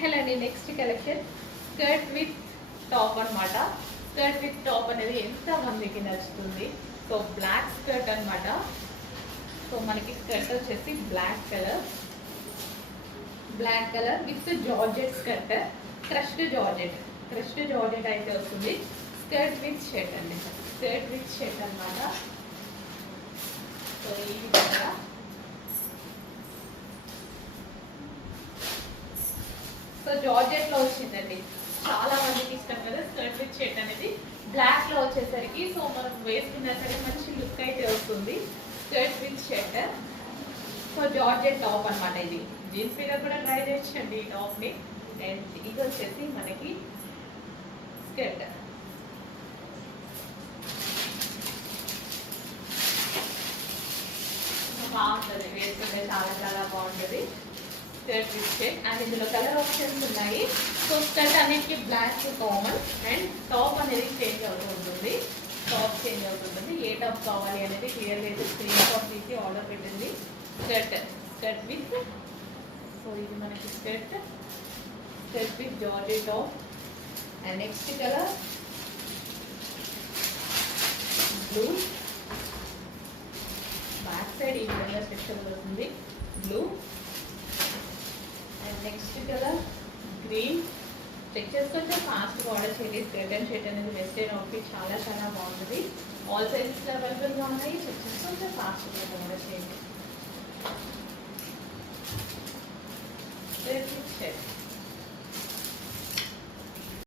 హలో అండి, next collection skirt with top అనమాట. Skirt with top అనేది ఎంత మందికి నచ్చుతుంది. సో బ్లాక్ స్కర్ట్ అనమాట. సో మనకి స్కర్ట్ వచ్చేసి black colour with georgette skirt, crushed georgette అయితే వస్తుంది. స్కర్ట్ విత్ షర్ట్ అండి, స్కర్ట్ విత్ షర్ట్ అనమాట. సో ఈ విధంగా సో జార్జెట్ లో వచ్చిందండి. చాలా మందికి ఇష్టం కదా స్కర్ట్ విత్ షర్ట్ అనేది. బ్లాక్ లో వచ్చేసరికి సో మనం వేసుకున్నా సరే మంచి లుక్ అయితే వస్తుంది. Skirt with shirt, so georgette top అనమాట. ఇది జీన్స్ మీద కూడా ట్రై చేయొచ్చండి ఈ టాప్ ని. అండ్ ఇది వచ్చేసి మనకి స్కర్ట్. బాగుంటుంది, వేసుకుంటే చాలా చాలా బాగుంటుంది. స్కర్ట్ విత్ షర్ట్ అండ్ ఇందులో కలర్ ఆప్షన్స్ ఉన్నాయి. సో స్కర్ట్ అనేది బ్లాక్ కామన్ అండ్ టాప్ అనేది చేంజ్ అవుతూ ఉంటుంది. ఏ టాప్ కావాలి అనేది క్లియర్గా అయితే స్క్రీన్ షాట్ తీసి ఆర్డర్ పెట్టింది. స్కర్ట్ విత్, సో ఇది మనకి skirt with georgette top. And next colour blue, back side ఈ విధంగా స్పెషల్ వస్తుంది blue. And next colour green. Check చేసుకుంటే ఫాస్ట్గా ఆర్డర్ చేయండి. స్కర్ట్ అండ్ షర్ట్ అనేది వెస్టర్న్ అవుట్ఫిట్ చాలా చాలా బాగుంటుంది. ఆల్ సైజెస్ అవైలబుల్గా ఉన్నాయి. చెక్ చేసుకుంటే ఫాస్ట్గా ఆర్డర్ చేయండి. షర్ట్